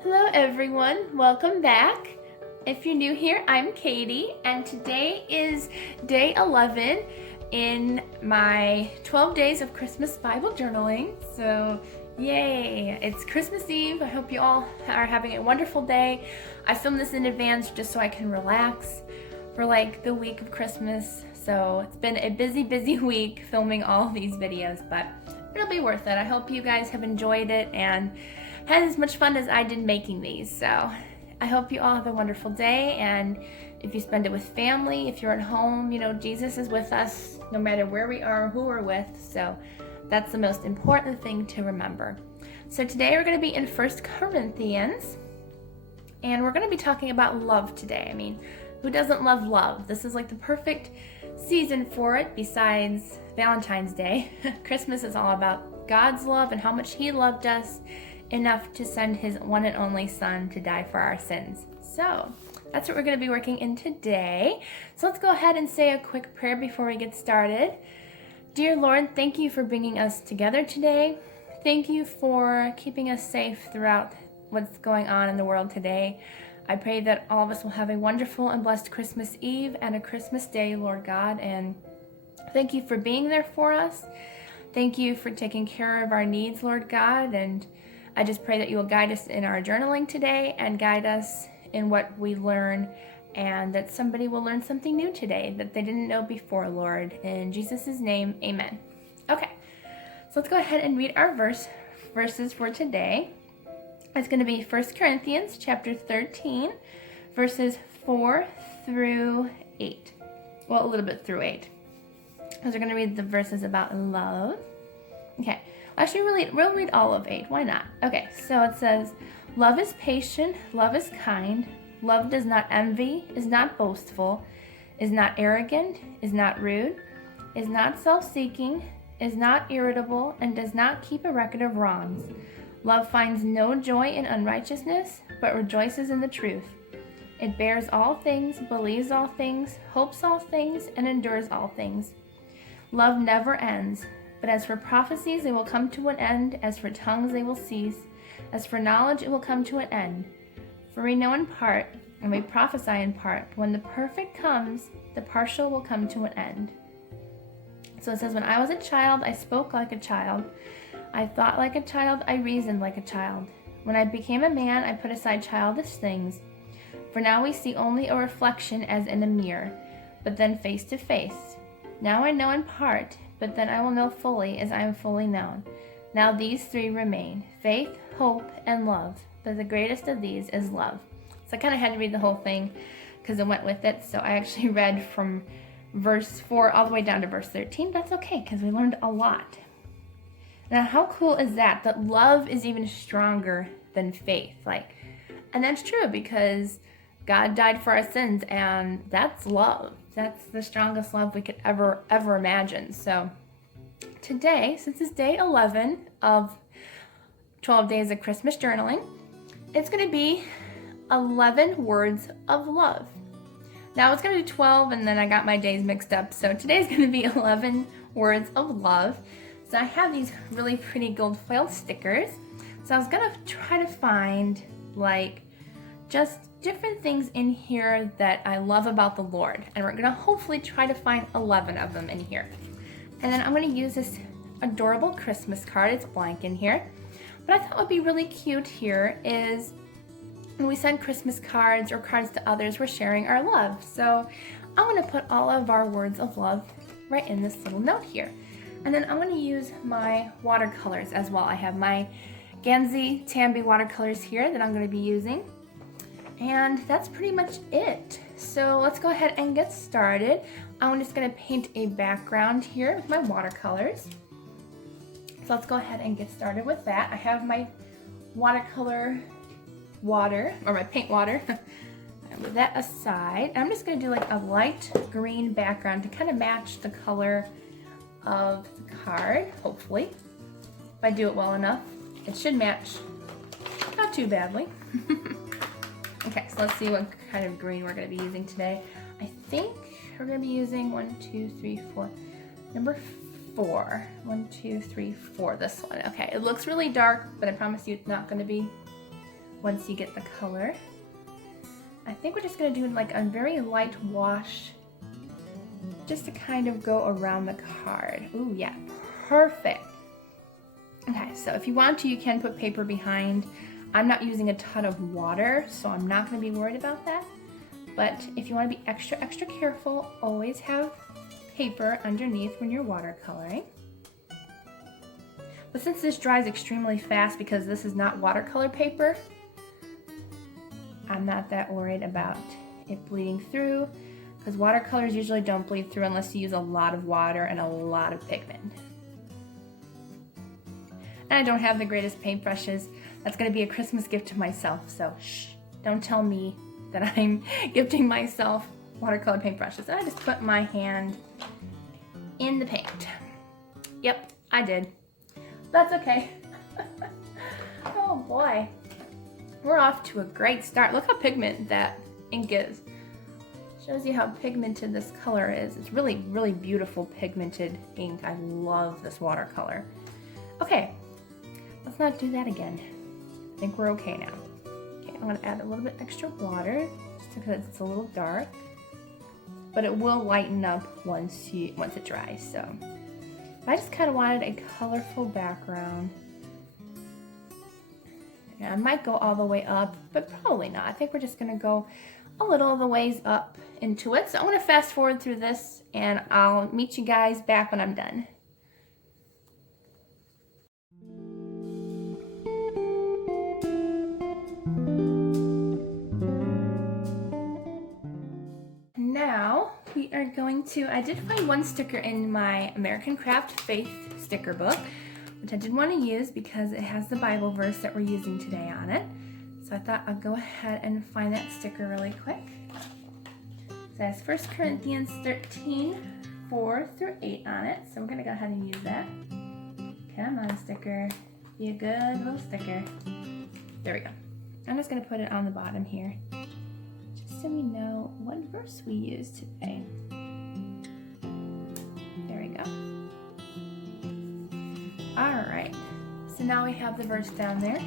Hello everyone, welcome back. If you're new here, I'm Katie, and today is day 11 in my 12 days of Christmas Bible journaling. So yay, it's Christmas Eve. I hope you all are having a wonderful day. I filmed this in advance just so I can relax for like the week of Christmas. So it's been a busy week filming all these videos, but it'll be worth it. I hope you guys have enjoyed it and had as much fun as I did making these. So I hope you all have a wonderful day, and if you spend it with family, if you're at home, you know, Jesus is with us no matter where we are or who we're with. So that's the most important thing to remember. So today we're going to be in 1 Corinthians, and we're going to be talking about love today. I mean, who doesn't love love? This is like the perfect season for it besides Valentine's Day. Christmas is all about God's love and how much He loved us enough to send His one and only Son to die for our sins. So that's what we're going to be working in today. So let's go ahead and say a quick prayer before we get started. Dear Lord, thank you for bringing us together today. Thank you for keeping us safe throughout what's going on in the world today. I pray that all of us will have a wonderful and blessed Christmas Eve and a Christmas Day, Lord God, and thank you for being there for us. Thank you for taking care of our needs, Lord God, and I just pray that you will guide us in our journaling today and guide us in what we learn, and that somebody will learn something new today that they didn't know before, Lord. In Jesus' name, amen. Okay, so let's go ahead and read our verses for today. It's going to be 1 Corinthians chapter 13, verses 4 through 8. Well, a little bit through 8. Because we're going to read the verses about love. Okay. Actually, we'll read all of 8. Why not? Okay, so it says, love is patient, love is kind, love does not envy, is not boastful, is not arrogant, is not rude, is not self-seeking, is not irritable, and does not keep a record of wrongs. Love finds no joy in unrighteousness, but rejoices in the truth. It bears all things, believes all things, hopes all things, and endures all things. Love never ends. But as for prophecies, they will come to an end. As for tongues, they will cease. As for knowledge, it will come to an end. For we know in part, and we prophesy in part. When the perfect comes, the partial will come to an end. So it says, when I was a child, I spoke like a child. I thought like a child, I reasoned like a child. When I became a man, I put aside childish things. For now we see only a reflection as in a mirror, but then face to face. Now I know in part, but then I will know fully as I am fully known. Now these three remain, faith, hope, and love. But the greatest of these is love. So I kind of had to read the whole thing because it went with it. So I actually read from verse 4 all the way down to verse 13. That's okay because we learned a lot. Now how cool is that? That love is even stronger than faith. And that's true because God died for our sins, and that's love. That's the strongest love we could ever imagine. So today, since it's day 11 of 12 days of Christmas journaling, it's going to be 11 words of love. Now it's going to be 12, and then I got my days mixed up. So today's going to be 11 words of love. So I have these really pretty gold foil stickers. So I was going to try to find just different things in here that I love about the Lord. And we're gonna hopefully try to find 11 of them in here. And then I'm gonna use this adorable Christmas card. It's blank in here. But I thought would be really cute here is when we send Christmas cards or cards to others, we're sharing our love. So I'm gonna put all of our words of love right in this little note here. And then I'm gonna use my watercolors as well. I have my Gansai Tambi watercolors here that I'm gonna be using. And that's pretty much it. So let's go ahead and get started. I'm just gonna paint a background here with my watercolors. So let's go ahead and get started with that. I have my watercolor water, or my paint water. And with that aside, I'm just gonna do like a light green background to kind of match the color of the card, hopefully. If I do it well enough, it should match not too badly. Okay, so let's see what kind of green we're going to be using today. I think we're going to be using number 4. 1, 2, 3, 4, this one. Okay, it looks really dark, but I promise you it's not going to be once you get the color. I think we're just gonna do like a very light wash just to kind of go around the card. Ooh, yeah, perfect. Okay, so if you want to, you can put paper behind. I'm not using a ton of water, so I'm not gonna be worried about that. But if you wanna be extra, extra careful, always have paper underneath when you're watercoloring. But since this dries extremely fast because this is not watercolor paper, I'm not that worried about it bleeding through, because watercolors usually don't bleed through unless you use a lot of water and a lot of pigment. And I don't have the greatest paintbrushes. That's gonna be a Christmas gift to myself, so shh, don't tell me that I'm gifting myself watercolor paintbrushes. And I just put my hand in the paint. Yep, I did. That's okay. Oh boy. We're off to a great start. Look how pigmented that ink is. Shows you how pigmented this color is. It's really, really beautiful pigmented ink. I love this watercolor. Okay, let's not do that again. I think we're okay now. Okay, I'm gonna add a little bit extra water just because it's a little dark, but it will lighten up once it dries. So I just kind of wanted a colorful background. Yeah, I might go all the way up, but probably not. I think we're just gonna go a little of the ways up into it. So I'm gonna fast forward through this and I'll meet you guys back when I'm done. Now we are going to, I did find one sticker in my American Craft Faith sticker book, which I did want to use because it has the Bible verse that we're using today on it. So I thought I'll go ahead and find that sticker really quick. It says 1 Corinthians 13, 4 through 8 on it. So we're going to go ahead and use that. Come on, sticker. Be a good little sticker. There we go. I'm just going to put it on the bottom here, just so we know what verse we use today. There we go. Alright, so now we have the verse down there.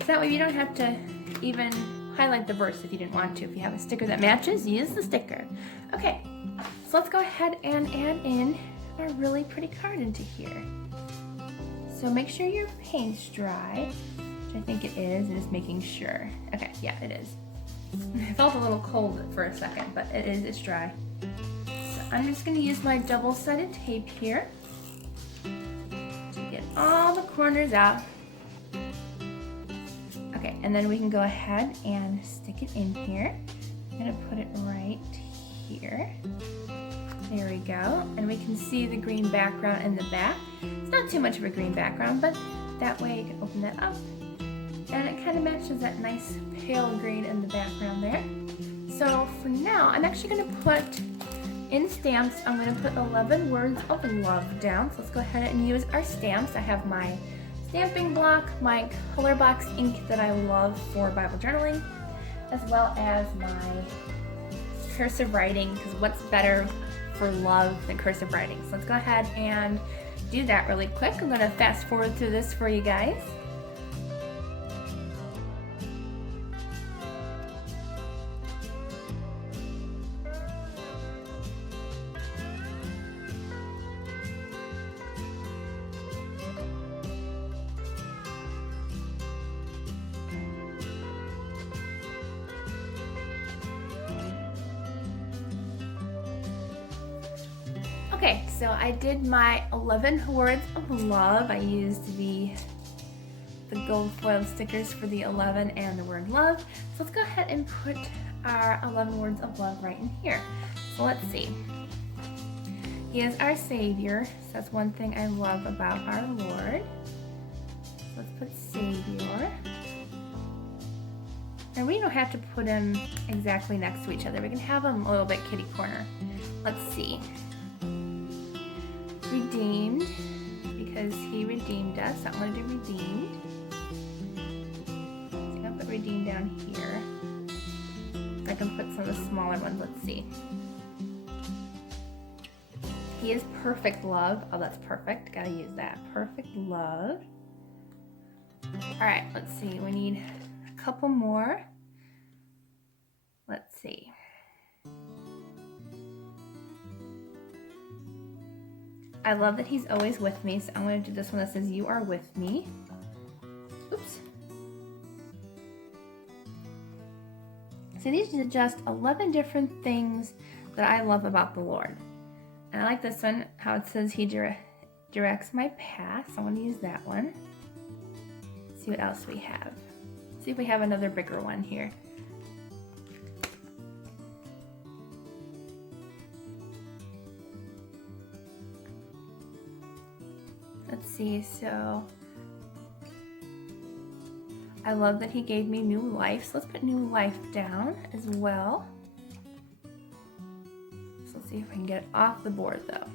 So that way you don't have to even highlight the verse if you didn't want to. If you have a sticker that matches, use the sticker. Okay, so let's go ahead and add in our really pretty card into here. So make sure your paint's dry, which I think it is, and just making sure. Okay, yeah, it is. It felt a little cold for a second, but it's dry. So I'm just gonna use my double-sided tape here to get all the corners out. Okay, and then we can go ahead and stick it in here. I'm gonna put it right here. There we go. And we can see the green background in the back. It's not too much of a green background, but that way you can open that up. And it kind of matches that nice pale green in the background there. So for now, I'm actually gonna put in stamps, I'm gonna put 11 words of love down. So let's go ahead and use our stamps. I have my stamping block, my color box ink that I love for Bible journaling, as well as my cursive writing, because what's better for love than cursive writing? So let's go ahead and do that really quick. I'm gonna fast forward through this for you guys. Okay, so I did my 11 words of love. I used the gold foil stickers for the 11 and the word love. So let's go ahead and put our 11 words of love right in here. So let's see. He is our Savior. So that's one thing I love about our Lord. So let's put Savior. And we don't have to put them exactly next to each other. We can have them a little bit kitty corner. Let's see. Redeemed, because he redeemed us. So I'm going to do redeemed. So I'm going to put redeemed down here. I can put some of the smaller ones. Let's see. He is perfect love. Oh, that's perfect. Gotta use that. Perfect love. Alright, let's see. We need couple more. Let's see. I love that he's always with me, so I'm going to do this one that says, "You are with me." Oops. So these are just 11 different things that I love about the Lord. And I like this one, how it says he directs my path. So I want to use that one. Let's see what else we have. Let's see if we have another bigger one here. Let's see, so I love that he gave me new life. So let's put new life down as well. So let's see if I can get it off the board though.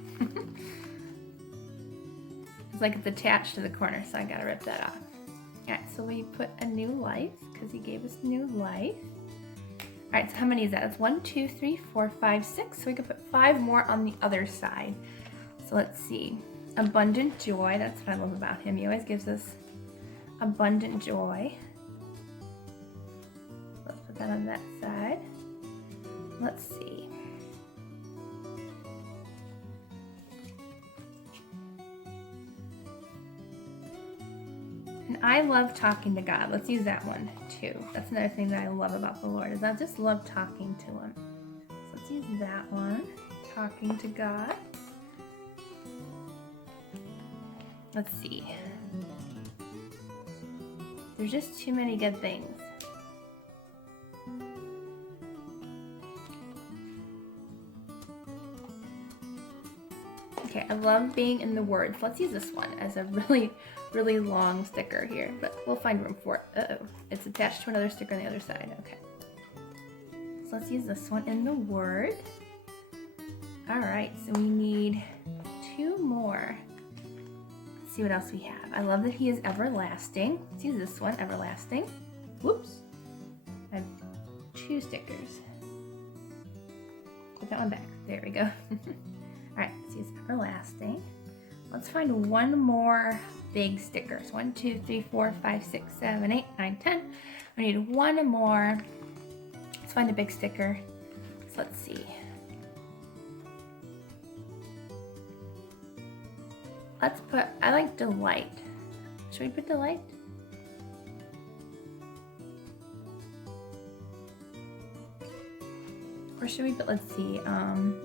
It's like it's attached to the corner, so I gotta rip that off. All right, so we put a new life because he gave us new life. All right, so how many is that? That's 1, 2, 3, 4, 5, 6. So we could put 5 more on the other side. So let's see. Abundant joy, that's what I love about him. He always gives us abundant joy. Let's put that on that side. Let's see. And I love talking to God. Let's use that one too. That's another thing that I love about the Lord, is I just love talking to him. So let's use that one, talking to God. Let's see. There's just too many good things. Okay, I love being in the Word. Let's use this one as a really, really long sticker here, but we'll find room for it. Uh-oh, it's attached to another sticker on the other side. Okay. So let's use this one in the Word. All right, so we need 2 more. See what else we have. I love that he is everlasting. Let's use this one, everlasting. Whoops. I have 2 stickers. Put that one back. There we go. All right, let's use everlasting. Let's find 1 more big sticker. So 1, 2, 3, 4, 5, 6, 7, 8, 9, 10. We need 1 more. Let's find a big sticker. So let's see. Let's put, I like delight. Should we put delight? Or should we put, let's see, I'm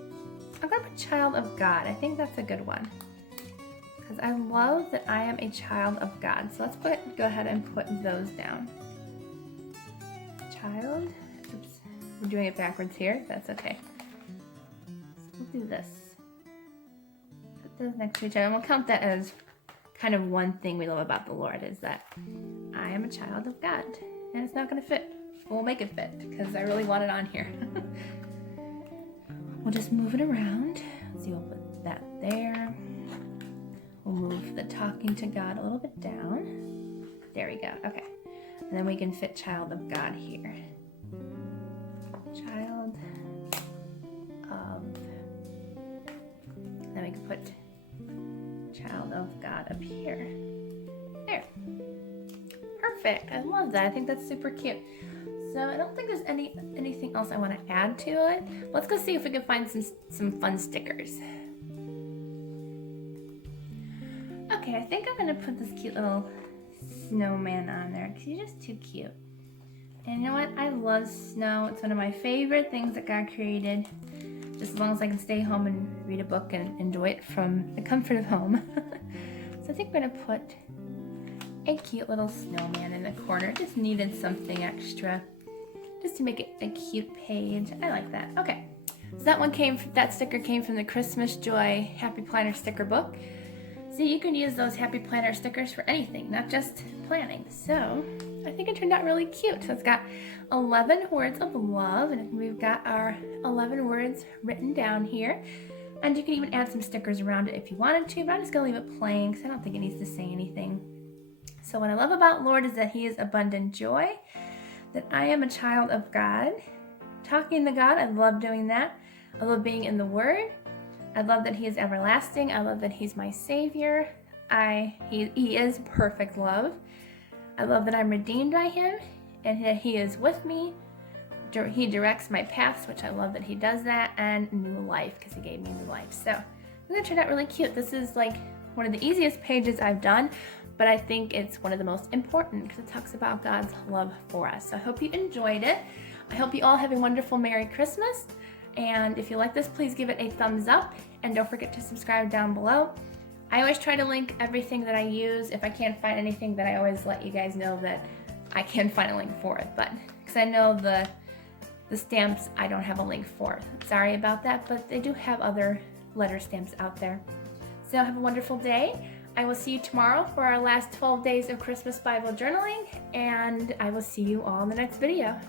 gonna put child of God. I think that's a good one. Because I love that I am a child of God. So let's go ahead and put those down. Child, oops, we're doing it backwards here, that's okay. So we'll do this. Those next to each other, and we'll count that as kind of one thing we love about the Lord, is that I am a child of God, and it's not going to fit. We'll make it fit because I really want it on here. We'll just move it around. Let's see, we'll put that there. We'll move the talking to God a little bit down. There we go. Okay, and then we can fit child of God here. Child of. Then we can put child of God up here. There. Perfect. I love that. I think that's super cute. So I don't think there's anything else I want to add to it. Let's go see if we can find some fun stickers. Okay, I think I'm going to put this cute little snowman on there because he's just too cute. And you know what? I love snow. It's one of my favorite things that God created. Just as long as I can stay home and read a book and enjoy it from the comfort of home. So I think we're gonna put a cute little snowman in the corner. Just needed something extra, just to make it a cute page. I like that. Okay, so that sticker came from the Christmas Joy Happy Planner sticker book. So you can use those Happy Planner stickers for anything, not just planning. So I think it turned out really cute. So it's got 11 words of love, and we've got our 11 words written down here. And you can even add some stickers around it if you wanted to, but I'm just gonna leave it plain because I don't think it needs to say anything. So what I love about Lord is that he is abundant joy, that I am a child of God. Talking to God, I love doing that. I love being in the Word. I love that he is everlasting. I love that he's my Savior. He is perfect love. I love that I'm redeemed by him, and that He is with me. He directs my paths, which I love that He does that, and new life, because He gave me new life. So that turned out really cute. This is like one of the easiest pages I've done, but I think it's one of the most important because it talks about God's love for us. So I hope you enjoyed it. I hope you all have a wonderful Merry Christmas. And if you like this, please give it a thumbs up, and don't forget to subscribe down below. I always try to link everything that I use. If I can't find anything, then I always let you guys know that I can find a link for it. But because I know the stamps I don't have a link for. Sorry about that, but they do have other letter stamps out there. So have a wonderful day. I will see you tomorrow for our last 12 days of Christmas Bible journaling, and I will see you all in the next video.